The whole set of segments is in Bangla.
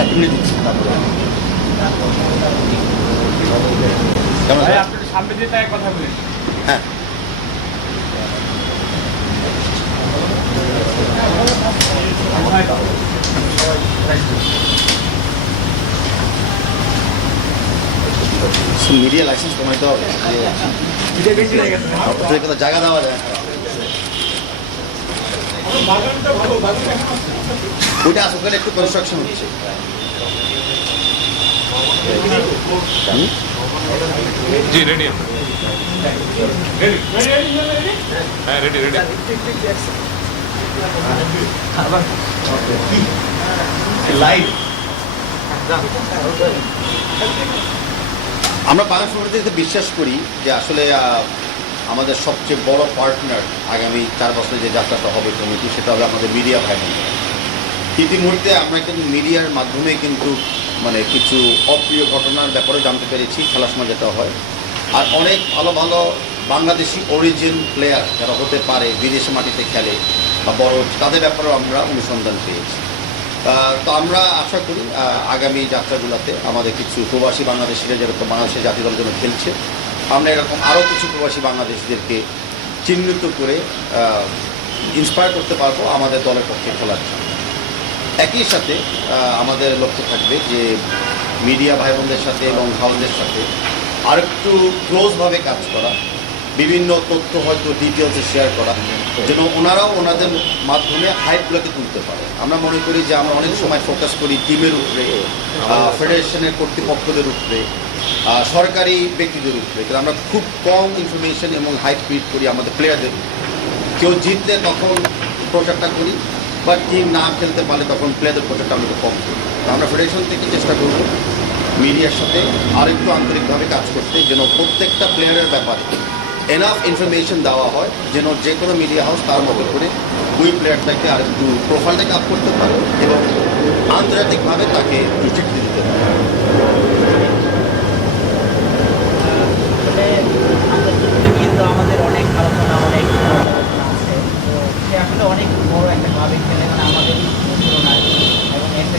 এক মিনিট দিচ্ছি হ্যাঁ। মিডিয়া লাইসেন্স কমাইতে হবে। জায়গা দেওয়া যায় ওইটা ওখানে একটু কনস্ট্রাকশন হচ্ছে? জি রেডি হ্যাঁ রেডি রেডি আমরা বাংলা সমিতিতে বিশ্বাস করি যে আসলে আমাদের সবচেয়ে বড় পার্টনার আগামী চার বছরে যে যাত্রাটা হবে কমিটি, সেটা হবে আমাদের মিডিয়া ভাই ইতিমধ্যে আমরা কিন্তু মিডিয়ার মাধ্যমে কিন্তু মানে কিছু অপ্রিয় ঘটনার ব্যাপারে জানতে পেরেছি খেলার সময় যেটা হয়। আর অনেক ভালো ভালো বাংলাদেশি অরিজিন প্লেয়ার যারা হতে পারে, বিদেশি মাটিতে খেলে বা বড় তাদের ব্যাপারেও আমরা অনুসন্ধান পেয়েছি। তো আমরা আশা করি আগামী যাত্রাগুলোতে আমাদের কিছু প্রবাসী বাংলাদেশিরা যেরকম বাংলাদেশের জাতীয় দলের জন্য খেলছে, আমরা এরকম আরও কিছু প্রবাসী বাংলাদেশিদেরকে চিহ্নিত করে ইন্সপায়ার করতে পারব আমাদের দলের পক্ষে খেলার জন্য। একই সাথে আমাদের লক্ষ্য থাকবে যে মিডিয়া ভাই বোনদের সাথে এবং ভাইদের সাথে আর একটু ক্লোজভাবে কাজ করা, বিভিন্ন তথ্য হয়তো ডিটেলসে শেয়ার করা, যেন ওনারাও ওনাদের মাধ্যমে হাইপগুলোকে তুলতে পারে। আমরা মনে করি যে আমরা অনেক সময় ফোকাস করি টিমের উপরে ফেডারেশনের কর্তৃপক্ষদের উপরে সরকারি ব্যক্তিদের উপরে কিন্তু আমরা খুব কম ইনফরমেশন এবং হাইপ ক্রিয়েট করি আমাদের প্লেয়ারদের কেউ জিতলে তখন প্রচারটা করি বা টিম না খেলতে পারলে তখন প্লেয়ারদের প্রচারটা আমাদের কম আমরা ফেডারেশন থেকে চেষ্টা করব মিডিয়ার সাথে আরেকটু আন্তরিকভাবে কাজ করতে, যেন প্রত্যেকটা প্লেয়ারের ব্যাপারে এনাফ ইনফরমেশন দেওয়া হয়, যেন যে কোনো মিডিয়া হাউস তার মতো করে ওই প্লেয়ারটাকে আরেকটু প্রোফাইলটাকে আপ করতে পারে এবং আন্তর্জাতিকভাবে তাকে স্বীকৃতি দিতে পারে আসলে আন্তর্জাতিক কিন্তু আমাদের অনেক আলোচনা অনেক আলোচনা আছে তো সে আসলে অনেক বড় একটা ক্লাবে খেলে মানে আমাদের তুলনায় এবং একটা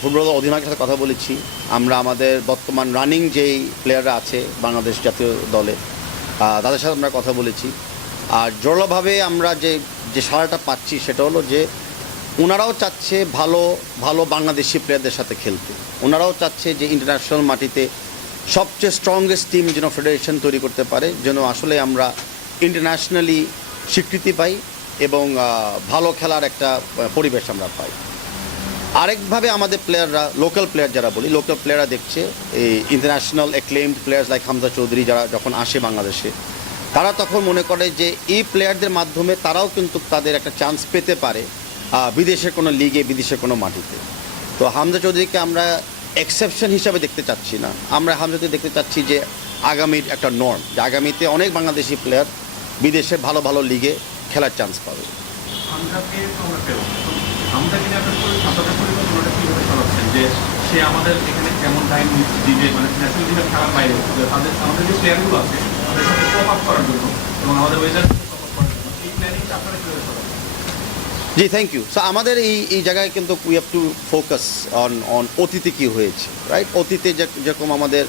ফুটবল অধিনায়কের সাথে কথা বলেছি। আমরা আমাদের বর্তমান রানিং যেই প্লেয়াররা আছে বাংলাদেশ জাতীয় দলে তাদের সাথে আমরা কথা বলেছি। আর জোরালোভাবে আমরা যে যে সারাটা পাচ্ছি সেটা হলো যে ওনারাও চাচ্ছে ভালো ভালো বাংলাদেশি প্লেয়ারদের সাথে খেলতে। ওনারাও চাচ্ছে যে ইন্টারন্যাশনাল মাটিতে সবচেয়ে স্ট্রংগেস্ট টিম যেন ফেডারেশন তৈরি করতে পারে, যেন আসলে আমরা ইন্টারন্যাশনালি স্বীকৃতি পাই এবং ভালো খেলার একটা পরিবেশ আমরা পাই। আরেকভাবে আমাদের প্লেয়াররা লোকাল প্লেয়ার যারা বলি লোকাল প্লেয়াররা দেখছে, এই international acclaimed players like Hamza Chowdhury যারা যখন আসে বাংলাদেশে, তারা তখন মনে করে যে এই প্লেয়ারদের মাধ্যমে তারাও কিন্তু তাদের একটা চান্স পেতে পারে বিদেশের কোনো লিগে বিদেশের কোনো মাটিতে। তো হামজা চৌধুরীকে আমরা এক্সেপশন হিসাবে দেখতে চাচ্ছি না। আমরা হামজা চৌধুরী দেখতে চাচ্ছি যে আগামীর একটা নর্ম যে আগামীতে অনেক বাংলাদেশি প্লেয়ার বিদেশে ভালো ভালো লিগে খেলার চান্স পাবে। আপনার কীভাবে চালাচ্ছেন যে সে আমাদের এখানে কেমন টাইম দিবে মানে খেলার বাইরে। তাদের, আমাদের যে প্লেয়ারগুলো আছে, তাদের সাথে কোপ আপ করার জন্য এবং আমাদের ওয়েদার জি থ্যাংক ইউ সো আমাদের এই এই জায়গায় কিন্তু we have to focus on on অতীতে কী হয়েছে রাইট অতীতে যেরকম আমাদের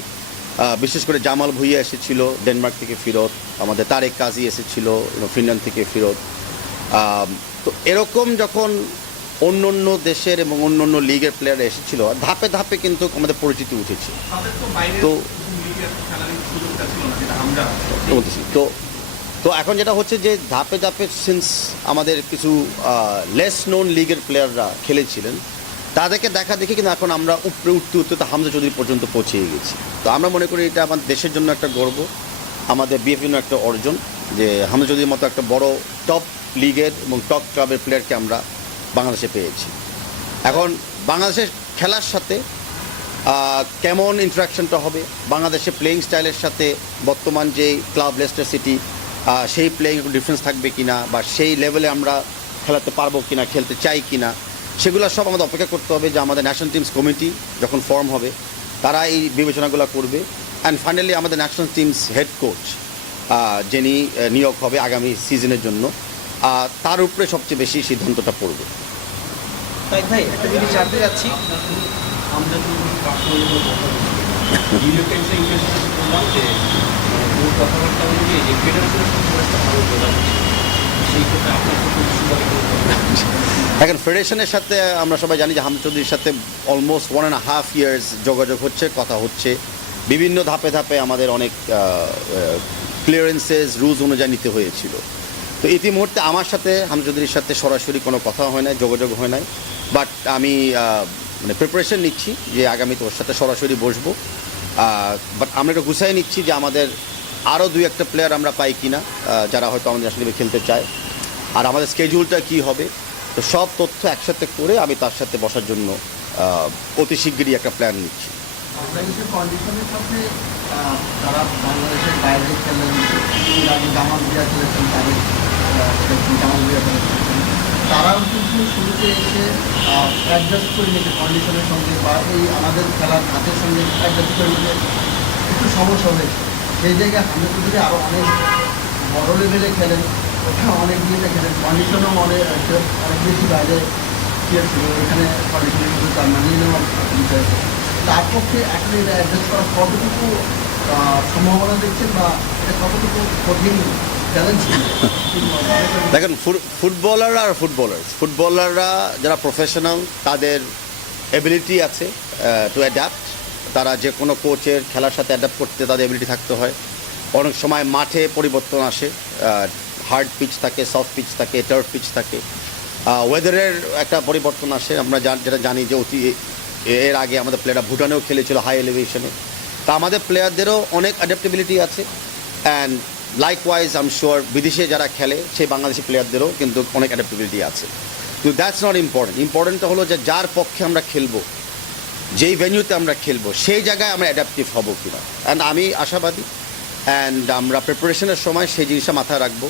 বিশেষ করে জামাল ভুইয়া এসেছিল, ডেনমার্ক থেকে ফিরত, আমাদের তারেক কাজী এসেছিল ফিনল্যান্ড থেকে ফিরত। তো এরকম যখন অন্য অন্য দেশের এবং অন্য অন্য লিগের প্লেয়ার এসেছিল। ধাপে ধাপে কিন্তু আমাদের পরিচিতি উঠেছে। তো তো- তো এখন যেটা হচ্ছে যে ধাপে ধাপে সিন্স আমাদের কিছু লেস নোন লিগের প্লেয়াররা খেলেছিলেন তাদেরকে দেখা দেখি কিন্তু এখন আমরা উপরে উঠতে উঠতে তো হামজা চৌধুরী পর্যন্ত পৌঁছে গেছি। তো আমরা মনে করি এটা আমাদের দেশের জন্য একটা গর্ব আমাদের বিএফ জন্য একটা অর্জন যে হামজা চৌধুরীর মতো একটা বড় টপ লিগের এবং টপ ক্লাবের প্লেয়ারকে আমরা বাংলাদেশে পেয়েছি। এখন বাংলাদেশের খেলার সাথে কেমন ইন্টারাকশনটা হবে? বাংলাদেশে প্লেয়িং স্টাইলের সাথে বর্তমান যে ক্লাব লেস্টার সিটি সেই প্লেয়িং ডিফারেন্স থাকবে কি না বা সেই লেভেলে আমরা খেলাতে পারব কি না খেলতে চাই কি না সেগুলো সব আমাদের অপেক্ষা করতে হবে যে আমাদের ন্যাশনাল টিমস কমিটি যখন ফর্ম হবে, তারা এই বিবেচনাগুলো করবে। অ্যান্ড ফাইনালি আমাদের ন্যাশনাল টিমস হেড কোচ যিনি নিয়োগ হবে আগামী সিজনের জন্য তার উপরে সবচেয়ে বেশি সিদ্ধান্তটা পড়বে। তাই ভাই, একটা জিনিস জানতে চাচ্ছি। আমরা যদি পার্সোনালি কথা বলি ইউরোপিয়ান ইংলিশ বললাম যে ওর কথাবার্তা অনুযায়ী যে ফেডারেশনের সঙ্গে একটা ভালো যোগাযোগ সেই ক্ষেত্রে আপনার কিছু সুপারিশ এখন ফেডারেশনের সাথে আমরা সবাই জানি যে হাম চৌধুরীর সাথে almost one and half years যোগাযোগ হচ্ছে, কথা হচ্ছে। বিভিন্ন ধাপে ধাপে আমাদের অনেক ক্লিয়ারেন্সেস রুলস অনুযায়ী নিতে হয়েছিল। তো ইতিমুহূর্তে আমার সাথে হাম চৌধুরীর সাথে সরাসরি কোনো কথা হয় নাই, যোগাযোগ হয় নাই। বাট আমি মানে প্রিপারেশন নিচ্ছি যে আগামীতে ওর সাথে সরাসরি বসবো। বাট আমরা একটু গুছাই নিচ্ছি যে আমাদের আরও দুই একটা প্লেয়ার আমরা পাই কিনা যারা হয়তো আমাদের আসলে খেলতে চায়। আর আমাদের স্কেডিউলটা কি হবে, তো সব তথ্য একসাথে করে আমি তার সাথে বসার জন্য অতি শিগগিরই একটা প্ল্যান নিচ্ছি। বাংলাদেশের তারা তারাও কিন্তু শুরুতে এসে অ্যাডজাস্ট করে নিতে কন্ডিশনের সঙ্গে বা এই আমাদের খেলার হাতের সঙ্গে অ্যাডজাস্ট করে নিতে একটু সমস্যা হয়েছে। সেই জায়গায় হামিদ চৌধুরী আরও অনেক বড় লেভেলে খেলেন অনেক ইয়েতে খেলেন কন্ডিশনও অনেক অনেক বেশি বাইরে ছিল। এখানে কন্ডিশনের কিন্তু তার মানিয়ে নেওয়ার বিষয়। তার পক্ষে এখন এটা অ্যাডজাস্ট করা কতটুকু সম্ভাবনা দেখছেন বা এটা কতটুকু কঠিন দেখেন, ফুট- ফুটবলাররা আর ফুটবলার ফুটবলাররা যারা প্রফেশনাল তাদের এবিলিটি আছে টু অ্যাডাপ্ট তারা যে কোনো কোচের খেলার সাথে অ্যাডাপ্ট করতে তাদের এবিলিটি থাকতে হয়। অনেক সময় মাঠে পরিবর্তন আসে হার্ড পিচ থাকে সফট পিচ থাকে টার্ফ পিচ থাকে। ওয়েদারের একটা পরিবর্তন আসে। আমরা যেটা জানি যে অতি এর আগে আমাদের প্লেয়াররা ভুটানেও খেলেছিল হাই এলিভেশনে তা আমাদের প্লেয়ারদেরও অনেক অ্যাডাপ্টেবিলিটি আছে। অ্যান্ড লাইকওয়াইজ আম শিওর বিদেশে যারা খেলে, সেই বাংলাদেশি প্লেয়ারদেরও কিন্তু অনেক অ্যাডাপ্টেবিলিটি আছে। কিন্তু দ্যাটস নট ইম্পর্টেন্ট ইম্পর্টেন্টটা হলো যে যার পক্ষে আমরা খেলব, যেই ভেন্যুতে আমরা খেলব, সেই জায়গায় আমরা অ্যাডাপটিভ হব কিনা। অ্যান্ড আমি আশাবাদী। অ্যান্ড আমরা প্রিপারেশনের সময় সেই জিনিসটা মাথায় রাখব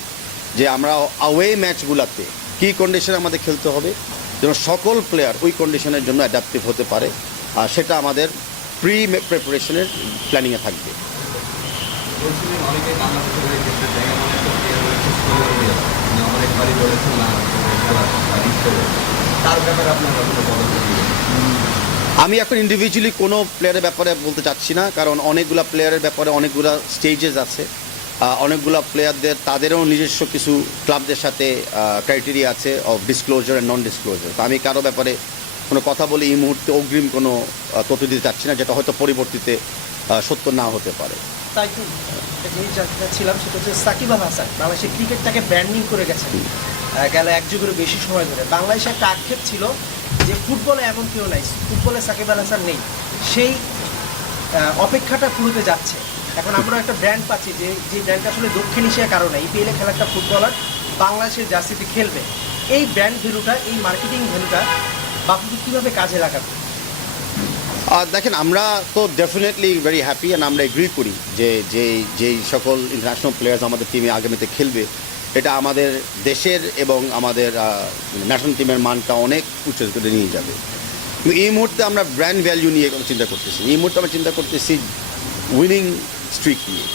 যে আমরা আওয়ে ম্যাচগুলোতে কী কন্ডিশনে আমাদের খেলতে হবে, যেন সকল প্লেয়ার ওই কন্ডিশনের জন্য অ্যাডাপটিভ হতে পারে। আর সেটা আমাদের প্রি প্রিপারেশনের প্ল্যানিংয়ে থাকবে। বলছিলেন অনেকে না তার ব্যাপারে আপনার আমি এখন ইন্ডিভিজুয়ালি কোনো প্লেয়ারের ব্যাপারে বলতে চাচ্ছি না, কারণ অনেকগুলো প্লেয়ারের ব্যাপারে অনেকগুলো স্টেজেস আছে। অনেকগুলো প্লেয়ারদের তাদেরও নিজস্ব কিছু ক্লাবদের সাথে ক্রাইটেরিয়া আছে of disclosure and non disclosure তো আমি কারও ব্যাপারে কোনো কথা বলে এই মুহূর্তে অগ্রিম কোনো তথ্য দিতে চাচ্ছি না, যেটা হয়তো পরবর্তীতে সত্য না হতে পারে। তাই একটু জানতে সেটা হচ্ছে সাকিব হাসান। বাংলাদেশের ক্রিকেটটাকে ব্র্যান্ডিং করে গেছেন। গেল এক যুগেরও বেশি সময় ধরে। বাংলাদেশে একটা আক্ষেপ ছিল যে ফুটবলে এমন কেউ নাই, ফুটবলে সাকিব আল হাসান নেই। সেই অপেক্ষাটা পুরোতে যাচ্ছে। এখন আমরা একটা ব্র্যান্ড পাচ্ছি যে যে ব্র্যান্ডটা আসলে দক্ষিণ এশিয়ার কারণে ইপিএলে খেলা একটা ফুটবলার বাংলাদেশের জার্সিতে খেলবে। এই ব্র্যান্ড ভ্যালুটা এই মার্কেটিং ভ্যালুটা বাপুকে কীভাবে কাজে লাগাবে? দেখেন, আমরা তো ডেফিনেটলি ভেরি হ্যাপি অ্যান্ড আমরা এগ্রি করি যে যে যেই সকল ইন্টারন্যাশনাল প্লেয়ার্স আমাদের টিমে আগামীতে খেলবে। এটা আমাদের দেশের এবং আমাদের ন্যাশনাল টিমের মানটা অনেক উচ্চ করে নিয়ে যাবে। এই মুহূর্তে আমরা ব্র্যান্ড ভ্যালু নিয়ে চিন্তা করতেছি এই মুহূর্তে আমরা চিন্তা করতেছি উইনিং স্ট্রিক নিয়ে।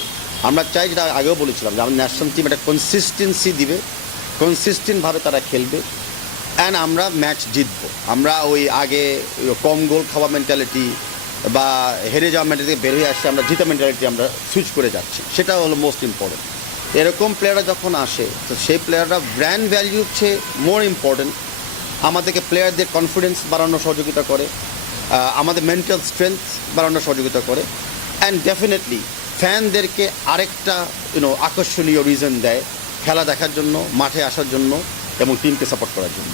আমরা চাই, যেটা আগেও বলেছিলাম, যে আমাদের ন্যাশনাল টিম একটা কনসিস্টেন্সি দিবে। কনসিস্টেন্টভাবে তারা খেলবে। অ্যান্ড আমরা ম্যাচ জিতবো। আমরা ওই আগে কম গোল খাওয়া মেন্টালিটি বা হেরে যাওয়া মেন্টালিটি বের হয়ে আসছে আমরা জিতা মেন্টালিটি আমরা সুইচ করে যাচ্ছি। সেটা হলো মোস্ট ইম্পর্টেন্ট এরকম প্লেয়াররা যখন আসে, তো সেই প্লেয়াররা ব্র্যান্ড ভ্যালিউ হচ্ছে মোর ইম্পর্টেন্ট আমাদেরকে প্লেয়ারদের কনফিডেন্স বাড়ানোর সহযোগিতা করে আমাদের মেন্টাল স্ট্রেংথ বাড়ানোর সহযোগিতা করে। অ্যান্ড ডেফিনেটলি ফ্যানদেরকে আরেকটা ইউনো আকর্ষণীয় রিজন দেয়, খেলা দেখার জন্য, মাঠে আসার জন্য এবং টিমকে সাপোর্ট করার জন্য।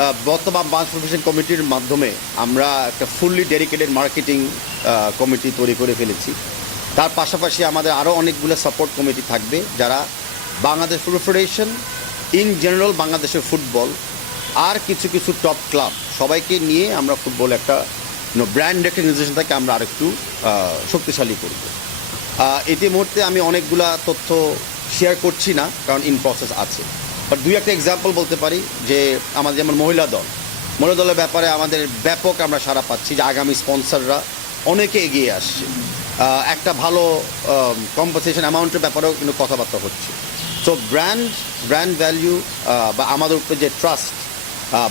বর্তমান বাংলাদেশ প্রফেশন কমিটির মাধ্যমে আমরা একটা ফুললি ডেডিকেটেড মার্কেটিং কমিটি তৈরি করে ফেলেছি। তার পাশাপাশি আমাদের আরও অনেকগুলো সাপোর্ট কমিটি থাকবে যারা Bangladesh football federation in general বাংলাদেশের ফুটবল আর কিছু কিছু টপ ক্লাব সবাইকে নিয়ে আমরা ফুটবল একটা ব্র্যান্ড রেকগনাইজেশনটাকে আমরা আরেকটু শক্তিশালী করব। আহ, ইতি আমি অনেকগুলা তথ্য শেয়ার করছি না কারণ ইন প্রসেস আছে। বাট দুই একটা এক্সাম্পল বলতে পারি যে আমাদের যেমন মহিলা দল। মহিলা দলের ব্যাপারে আমাদের ব্যাপক আমরা সারা পাচ্ছি যে আগামী স্পন্সররা অনেকে এগিয়ে আসছে। একটা ভালো কম্পেনসেশন অ্যামাউন্টের ব্যাপারেও কিন্তু কথাবার্তা হচ্ছে। সো ব্র্যান্ড ব্র্যান্ড ভ্যালিউ বা আমাদের উপরে যে ট্রাস্ট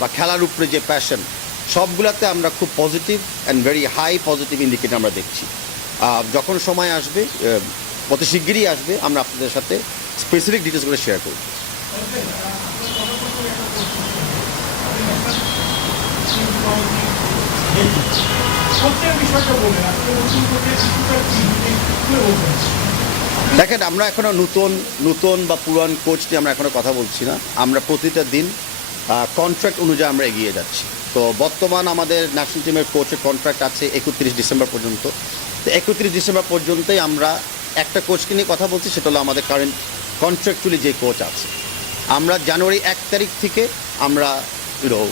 বা খেলার উপরে যে প্যাশন সবগুলাতে আমরা খুব positive and very high positive indicator আমরা দেখছি। যখন সময় আসবে অতি শিগগিরই আসবে, আমরা আপনাদের সাথে স্পেসিফিক ডিটেলসগুলো শেয়ার করব। দেখেন, আমরা এখনও নতুন নতুন বা পুরান কোচ নিয়ে আমরা এখনও কথা বলছি না। আমরা প্রতিটা দিন কন্ট্রাক্ট অনুযায়ী আমরা এগিয়ে যাচ্ছি। তো বর্তমান আমাদের ন্যাশনাল টিমের কোচের কন্ট্রাক্ট আছে একত্রিশ ডিসেম্বর পর্যন্ত। তো একত্রিশ ডিসেম্বর পর্যন্তই আমরা একটা কোচকে নিয়ে কথা বলছি, সেটা হলো আমাদের কারেন্ট কন্ট্রাক্টুয়ালি যে কোচ আছে। আমরা জানুয়ারি এক তারিখ থেকে আমরা ইউনো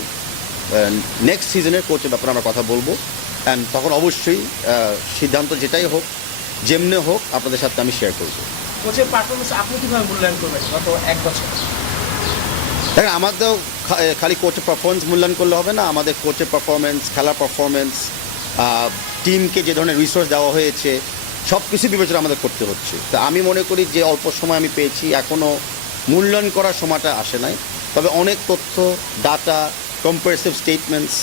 নেক্সট সিজনের কোচের ব্যাপারে আমরা কথা বলব। অ্যান্ড তখন অবশ্যই সিদ্ধান্ত যেটাই হোক যেমনে হোক আপনাদের সাথে আমি শেয়ার করব। কোচের পারফরমেন্স আপনি কীভাবে মূল্যায়ন করবেন গত এক বছর? দেখেন আমাদেরও খা- খালি কোচের পারফরমেন্স মূল্যায়ন করলে হবে না। আমাদের কোচের পারফরমেন্স খেলার পারফরমেন্স টিমকে যে ধরনের রিসোর্স দেওয়া হয়েছে সব কিছু বিবেচনা আমাদের করতে হচ্ছে। তা আমি মনে করি যে অল্প সময় আমি পেয়েছি। এখনও মূল্যায়ন করার সময়টা আসে নাই। তবে অনেক তথ্য ডাটা কম্পারেটিভ স্টেটমেন্টস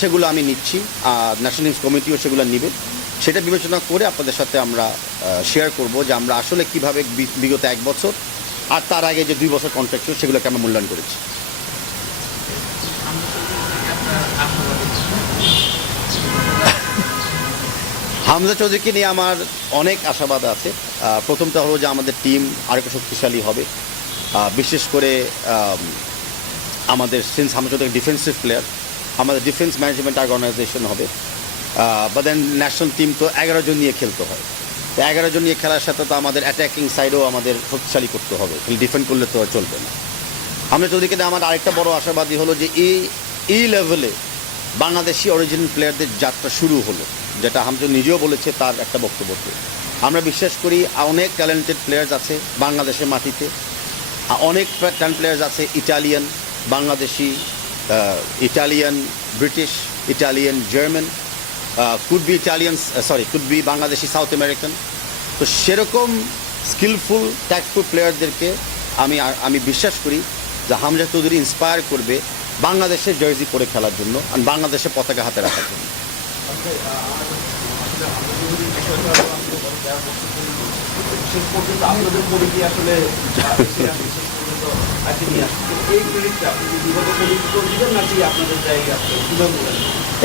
সেগুলো আমি নিচ্ছি। ন্যাশনাল কমিটিও সেগুলো নিবে। সেটা বিবেচনা করে আপনাদের সাথে আমরা শেয়ার করব যে আমরা আসলে কীভাবে বিগত এক বছর আর তার আগে যে দুই বছর কন্ট্রাক্ট ছিল সেগুলোকে আমরা মূল্যায়ন করেছি। হামজা চৌধুরীকে নিয়ে আমার অনেক আশাবাদ আছে। প্রথমটা হলো যে আমাদের টিম আরেকটু শক্তিশালী হবে। বিশেষ করে আমাদের since Hamza Chowdhury defensive player আমাদের ডিফেন্স ম্যানেজমেন্ট অর্গানাইজেশন হবে। বা দেন ন্যাশনাল টিম তো এগারো জন নিয়ে খেলতে হয়। তো এগারো জন নিয়ে খেলার সাথে তো আমাদের অ্যাটাকিং সাইডও আমাদের শক্তিশালী করতে হবে। ডিফেন্ড করলে তো চলবে না। আমরা চৌধুরীকে নিয়ে আমার আরেকটা বড় আশাবাদী হলো যে এই এই লেভেলে বাংলাদেশি অরিজিনাল প্লেয়ারদের যাত্রা শুরু হলো। যেটা হামজু নিজেও বলেছে তার একটা বক্তব্যতে আমরা বিশ্বাস করি অনেক ট্যালেন্টেড প্লেয়ার্স আছে বাংলাদেশের মাটিতে। অনেক ট্যালেন্ট প্লেয়ার্স আছে Italian, Bangladeshi Italian, British, Italian, German could be Italian sorry could be Bangladeshi South American তো সেরকম স্কিলফুল ট্যাক্টফুল প্লেয়ারদেরকে আমি আমি বিশ্বাস করি যে হামজা চৌধুরী ইন্সপায়ার করবে বাংলাদেশের জার্সি পরে খেলার জন্য আর বাংলাদেশের পতাকা হাতে রাখার জন্য।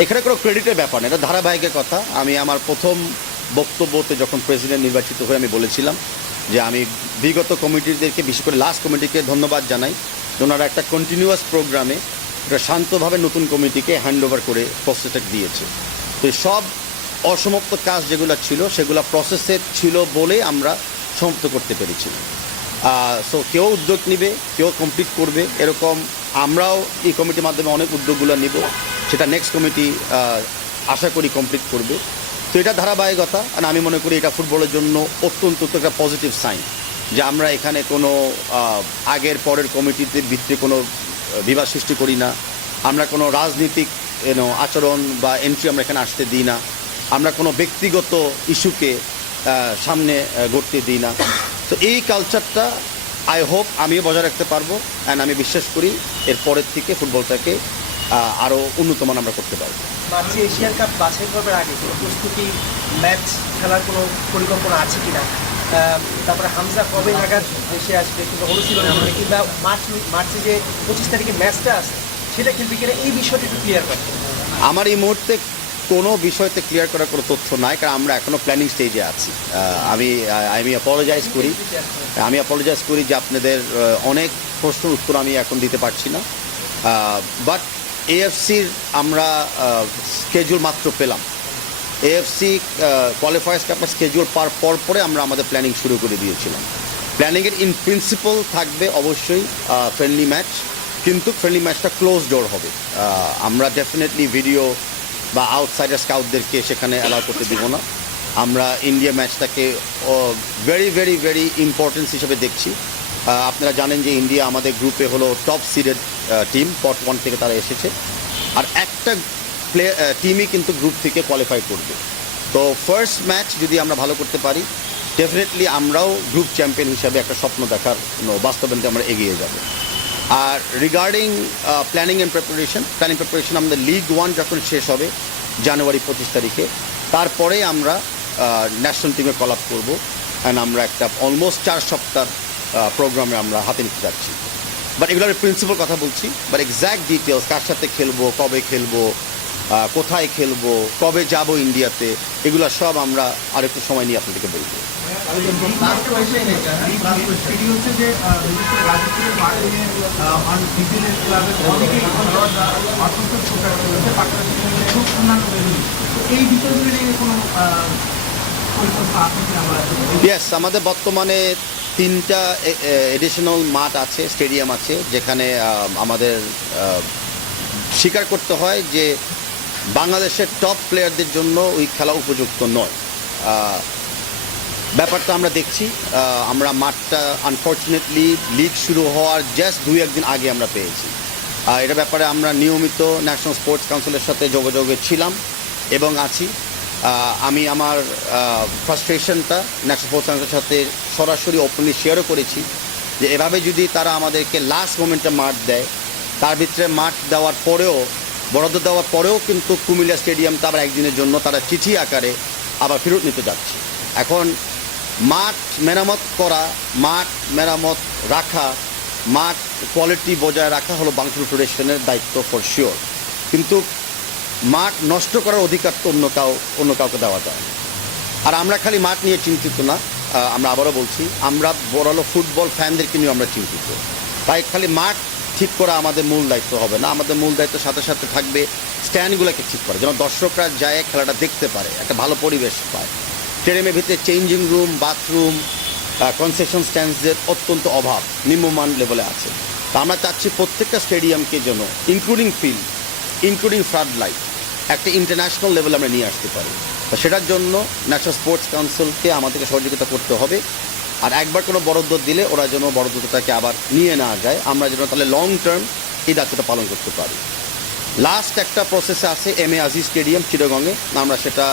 এখানে কোনো ক্রেডিটের ব্যাপার না এটা ধারাবাহিকের কথা। আমি আমার প্রথম বক্তব্যতে যখন প্রেসিডেন্ট নির্বাচিত হয়ে আমি বলেছিলাম যে আমি বিগত কমিটিদেরকে, বিশেষ করে লাস্ট কমিটিকে ধন্যবাদ জানাই ওনারা একটা কন্টিনিউয়াস প্রোগ্রামে একটা শান্তভাবে নতুন কমিটিকে হ্যান্ড ওভার করে প্রসেসটা দিয়েছে। তো সব অসমাপ্ত কাজ যেগুলো ছিল, সেগুলো প্রসেসে ছিল বলে আমরা সমাপ্ত করতে পেরেছি। সো কেউ উদ্যোগ নিবে, কেউ কমপ্লিট করবে, এরকম আমরাও এই কমিটির মাধ্যমে অনেক উদ্যোগগুলো নিব, সেটা নেক্সট কমিটি আশা করি কমপ্লিট করবে। তো এটা ধারাবাহিকতা, আর আমি মনে করি এটা ফুটবলের জন্য অত্যন্ত একটা পজিটিভ সাইন যে আমরা এখানে কোনো আগের পরের কমিটিতে ভিত্তিতে কোনো বিবাদ সৃষ্টি করি না। আমরা কোনো রাজনীতিক এনো আচরণ বা এন্ট্রি আমরা এখানে আসতে দিই না। আমরা কোনো ব্যক্তিগত ইস্যুকে সামনে গড়তে দিই না। তো এই কালচারটা আই হোপ আমিও বজায় রাখতে পারব অ্যান্ড আমি বিশ্বাস করি এর পরের থেকে ফুটবলটাকে আরও উন্নতমান আমরা করতে পারব। মার্চে এশিয়ান কাপ বাছাই পর্বের আগে কোনো প্রস্তুতি ম্যাচ খেলার কোনো পরিকল্পনা আছে কি না তারপরে হামজা কবে নাগাদ দেশে আসবে কিংবা অনুশীলন কিংবা মার্চ মার্চে যে পঁচিশ তারিখে ম্যাচটা আছে সেটা খেলবে কিনা এই বিষয়টা ক্লিয়ার আমার এই মুহূর্তে কোনো বিষয়তে ক্লিয়ার করার কোনো তথ্য নাই, কারণ আমরা এখনও প্ল্যানিং স্টেজে আছি। আমি আমি অ্যাপোলোজাইজ করি। আমি অ্যাপোলোজাইজ করি যে আপনাদের অনেক প্রশ্নের উত্তর আমি এখন দিতে পারছি না। বাট এএফসির আমরা স্কেজুল মাত্র পেলাম। এএফসি কোয়ালিফায়ার্স কাপের স্কেজুল পার পর পরে আমরা আমাদের প্ল্যানিং শুরু করে দিয়েছিলাম। প্ল্যানিংয়ের ইন প্রিন্সিপাল থাকবে অবশ্যই ফ্রেন্ডলি ম্যাচ কিন্তু ফ্রেন্ডলি ম্যাচটা ক্লোজ ডোর হবে। আমরা ডেফিনেটলি ভিডিও বা আউটসাইডার স্কাউটদেরকে সেখানে অ্যালাউ করতে দিব না। আমরা ইন্ডিয়া ম্যাচটাকে ভেরি ভেরি ভেরি ইম্পর্টেন্স হিসেবে দেখছি। আপনারা জানেন যে ইন্ডিয়া আমাদের গ্রুপে হলো top seeded team pot one থেকে তারা এসেছে। আর একটা প্লে টিমই কিন্তু গ্রুপ থেকে কোয়ালিফাই করবে। তো ফার্স্ট ম্যাচ যদি আমরা ভালো করতে পারি ডেফিনেটলি আমরাও গ্রুপ চ্যাম্পিয়ন হিসাবে একটা স্বপ্ন দেখার, বাস্তবায়নতে আমরা এগিয়ে যাব। আর regarding planning and preparation planning preparation আমাদের লিগ ওয়ান যখন শেষ হবে জানুয়ারি পঁচিশ তারিখে, তারপরে আমরা ন্যাশনাল টিমে কল আপ করব অ্যান্ড আমরা একটা অলমোস্ট চার সপ্তাহ প্রোগ্রামে আমরা হাতে নিতে যাচ্ছি। বাট এগুলো আমি প্রিন্সিপাল কথা বলছি বাট এক্স্যাক্ট ডিটেলস কার সাথে খেলব, কবে খেলব কোথায় খেলব, কবে যাব ইন্ডিয়াতে এগুলো সব আমরা আরেকটু সময় নিয়ে আপনাদেরকে বলব। ইয়েস আমাদের বর্তমানে তিনটা এডিশনাল মাঠ আছে স্টেডিয়াম আছে, যেখানে আমাদের স্বীকার করতে হয় যে বাংলাদেশের টপ প্লেয়ারদের জন্য ওই খেলা উপযুক্ত নয়। ব্যাপারটা আমরা দেখছি। আমরা মাঠটা আনফর্চুনেটলি লিগ শুরু হওয়ার জাস্ট দুই একদিন আগে আমরা পেয়েছি। এটা ব্যাপারে আমরা নিয়মিত ন্যাশনাল স্পোর্টস কাউন্সিলের সাথে যোগাযোগে ছিলাম এবং আছি। আমি আমার ফ্রাস্ট্রেশনটা ন্যাশনাল স্পোর্টস কাউন্সিলের সাথে সরাসরি ওপেনলি শেয়ারও করেছি যে এভাবে যদি তারা আমাদেরকে লাস্ট মোমেন্টে মাঠ দেয়, তার ভিতরে মাঠ দেওয়ার পরেও, বরাদ্দ দেওয়ার পরেও কিন্তু কুমিল্লা স্টেডিয়ামটা আবার একদিনের জন্য তারা চিঠি আকারে আবার ফেরত নিতে যাচ্ছে। এখন মাঠ মেরামত করা, মাঠ মেরামত রাখা, মাঠ কোয়ালিটি বজায় রাখা হলো বাংলাদেশ ফেডারেশনের দায়িত্ব ফর শিওর কিন্তু মাঠ নষ্ট করার অধিকার তো অন্য কাউ, অন্য কাউকে দেওয়া যায়। আর আমরা খালি মাঠ নিয়ে চিন্তিত না আমরা আবারও বলছি, আমরা বড়ালো ফুটবল ফ্যানদেরকে নিয়ে আমরা চিন্তিত। তাই খালি মাঠ ঠিক করা আমাদের মূল দায়িত্ব হবে না, আমাদের মূল দায়িত্ব সাথে সাথে থাকবে স্ট্যান্ডগুলোকে ঠিক করা, যেন দর্শকরা যায়, খেলাটা দেখতে পারে, একটা ভালো পরিবেশ পায়। স্টেডিয়ামের ভিতরে চেঞ্জিং রুম বাথরুম কনসেশন স্ট্যান্ডসের অত্যন্ত অভাব, নিম্নমান লেভেলে আছে। তা আমরা চাচ্ছি প্রত্যেকটা স্টেডিয়ামকে যেন including field including flood light একটা ইন্টারন্যাশনাল লেভেলে আমরা নিয়ে আসতে পারি। তো সেটার জন্য ন্যাশনাল স্পোর্টস কাউন্সিলকে আমাদেরকে সহযোগিতা করতে হবে। আর একবার কোনো বরাদ্দ দিলে ওরা যেন বরাদ্দটাকে আবার নিয়ে না যায়, আমরা যেন তাহলে লং টার্ম এই দায়িত্বটা পালন করতে পারি। লাস্ট একটা প্রসেসে আছে এম এ আজিজ স্টেডিয়াম চিরগঙ্গে আমরা সেটা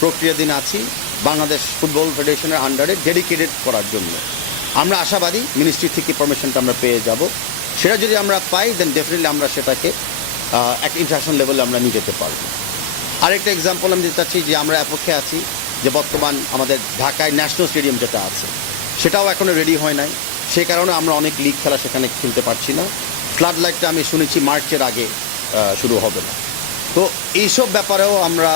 প্রক্রিয়াধীন আছি। বাংলাদেশ ফুটবল ফেডারেশনের আন্ডারে ডেডিকেটেড করার জন্য। আমরা আশাবাদী মিনিস্ট্রি থেকে পারমিশনটা আমরা পেয়ে যাব। সেটা যদি আমরা পাই দেন ডেফিনেটলি আমরা সেটাকে একটা ইন্টারন্যাশনাল লেভেলে আমরা নিয়ে যেতে পারব। আরেকটা এক্সাম্পল আমি দিতে চাচ্ছি যে আমরা অপেক্ষে আছি, যে বর্তমান আমাদের ঢাকায় ন্যাশনাল স্টেডিয়াম যেটা আছে, সেটাও এখনও রেডি হয় নাই। সে কারণে আমরা অনেক লিগ খেলা সেখানে খেলতে পারছি না। ফ্লাড লাইটটা আমি শুনেছি মার্চের আগে শুরু হবে না। তো এইসব ব্যাপারেও আমরা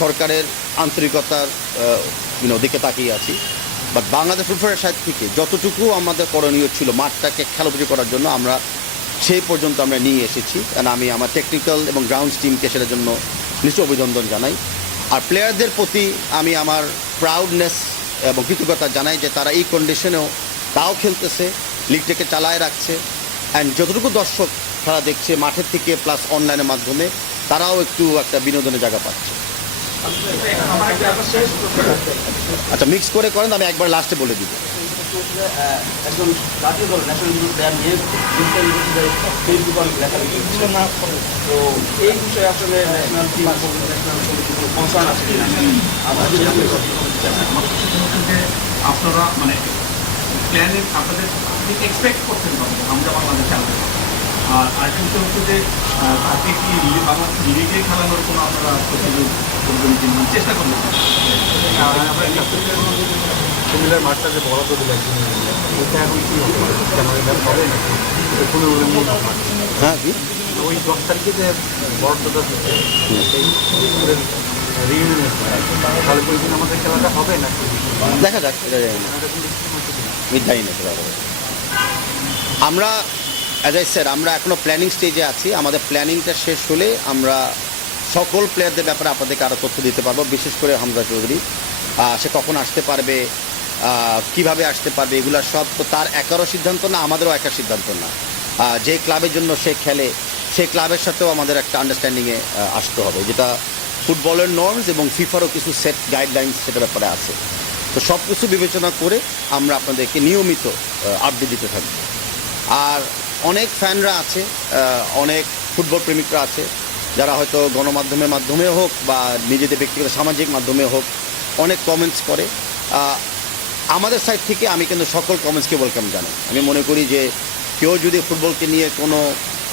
সরকারের আন্তরিকতার দিকে তাকিয়ে আছি। বাট বাংলাদেশ ফুটবলের সাইড থেকে যতটুকু আমাদের করণীয় ছিল মাঠটাকে খেলোপযোগী করার জন্য আমরা সেই পর্যন্ত আমরা নিয়ে এসেছি। কারণ আমি আমার টেকনিক্যাল এবং গ্রাউন্ড টিমকে সেটার জন্য নিশ্চয় অভিনন্দন জানাই। আর প্লেয়ারদের প্রতি আমি আমার প্রাউডনেস এবং কৃতজ্ঞতা জানাই যে তারা এই কন্ডিশনেও তাও খেলতেছে লিগটাকে চালায় রাখছে। অ্যান্ড যতটুকু দর্শক খেলা দেখছে, মাঠের থেকে প্লাস অনলাইনের মাধ্যমে তারাও একটু একটা বিনোদনের জায়গা পাচ্ছে। আচ্ছা মিক্স করে করেন আমি একবার লাস্টে বলে দিব। একজন জাতীয় দল ন্যাশনাল গ্রুপ প্লেয়ার নিয়ে ফেসবুক লেখালেখি তো এই বিষয়ে আসলে ন্যাশনাল টিম ন্যাশনাল কনসার্ন আছে কিনা? আমরা যদি জানতে চাই। যে আপনারা মানে প্ল্যানিং আপনাদের আপনি এক্সপেক্ট করছেন কত আমরা বাংলাদেশে আনতে আর আরেকটা বিষয় হচ্ছে যে তাকে কি বাংলাদেশ লিগে খেলানোর কোনো আপনারা কুমিল্লার মাঠটা যে বরাদ্দ দিলেন ওইটা এখন কি হবে জানুয়ারি হবে নাকি কোনো হ্যাঁ ওই দশ তারিখে যে দিচ্ছে তাহলে দিন আমাদের খেলাটা হবে নাকি দেখা যাক, এটা জানি না। এটা জানি না, সেটা আমরা অ্যাজ আই স্যার আমরা এখনও প্ল্যানিং স্টেজে আছি। আমাদের প্ল্যানিংটা শেষ হলে আমরা সকল প্লেয়ারদের ব্যাপারে আপনাদেরকে আরও তথ্য দিতে পারব, বিশেষ করে হামজা চৌধুরী। সে কখন আসতে পারবে কীভাবে আসতে পারবে, এগুলো সব তো তার একারও সিদ্ধান্ত না, আমাদেরও একার সিদ্ধান্ত না। যে ক্লাবের জন্য সে খেলে সেই ক্লাবের সাথেও আমাদের একটা আন্ডারস্ট্যান্ডিংয়ে আসতে হবে, যেটা ফুটবলের নর্মস এবং ফিফারও কিছু সেট গাইডলাইন্স সেটার ব্যাপারে আছে। তো সব কিছু বিবেচনা করে আমরা আপনাদেরকে নিয়মিত আপডেট দিতে থাকব। আর অনেক ফ্যানরা আছে অনেক ফুটবল প্রেমিকরা আছে যারা হয়তো গণমাধ্যমের মাধ্যমে হোক বা নিজেদের ব্যক্তিগত সামাজিক মাধ্যমে হোক, অনেক কমেন্টস করে। আমাদের সাইড থেকে আমি কিন্তু সকল কমেন্টসকে ওয়েলকাম জানাই। আমি মনে করি যে কেউ যদি ফুটবলকে নিয়ে কোনো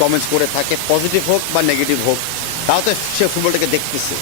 কমেন্টস করে থাকে পজিটিভ হোক বা নেগেটিভ হোক, তাও তো সে ফুটবলটাকে দেখতেছে।